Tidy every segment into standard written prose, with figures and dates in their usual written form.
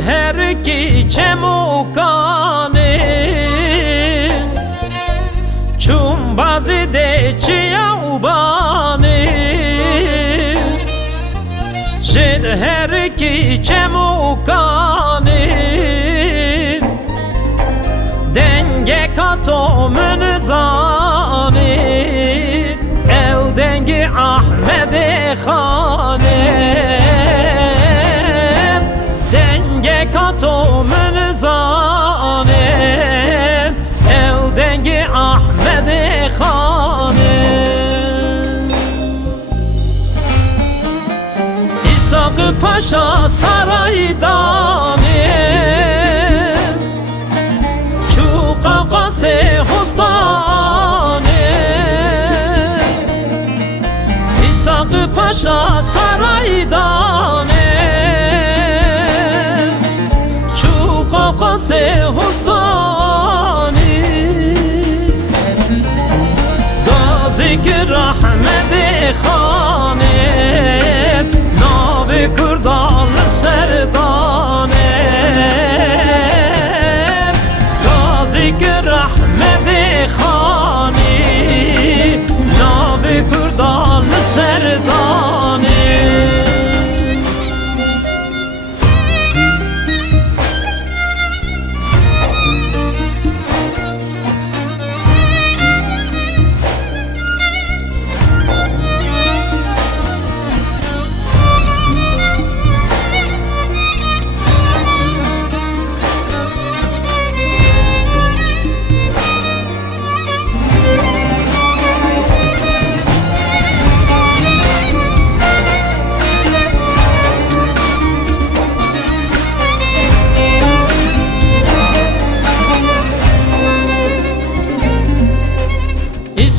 her ki çemukane çum bazı de çiyavbane jed her ki çemukane denge kato münzane ev dengi Ahmed Khane denge kato münzane ev dengi Ahmed Khane İshak Paşa saraydan çu Kavkase hostane İshak Paşa saraydan çu Kavkase hostane Gazi Ahmed Khane Navi Kurdan serdane Gazi Ahmed Khane Navi Kurdan serdane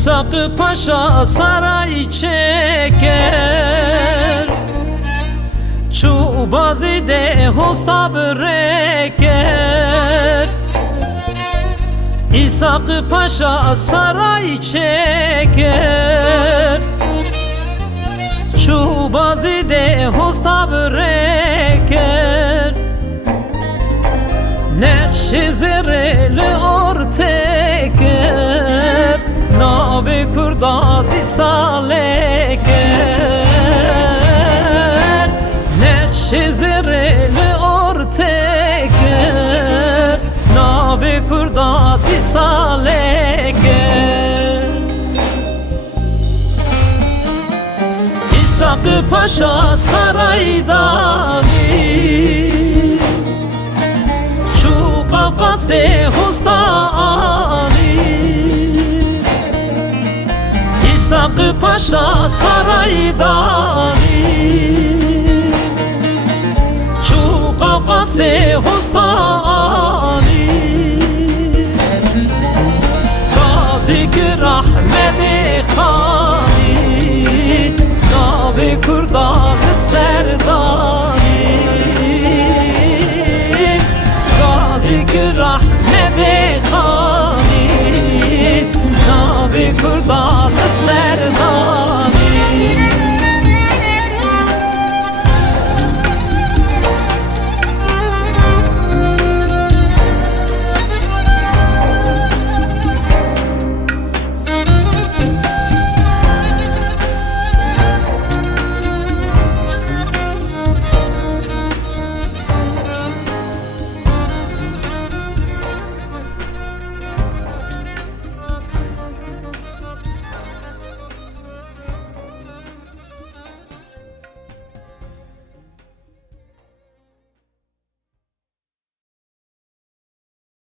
İshak Paşa saray çeker Çubazi de hosta breker İshak Paşa saray çeker Çubazi de hosta breker Nekşi zireli orteker Navi Kurda disaleker Nekşi zireli orteker Navi Kurda disaleker İshak Paşa saraydan Çu Kavkase hostane İshak Paşa saraydan Çu Kavkase hostane Gazi Ahmed Khane Navi Kurdan serdane Gazi Ahmed Khane Navi Kurdan serdane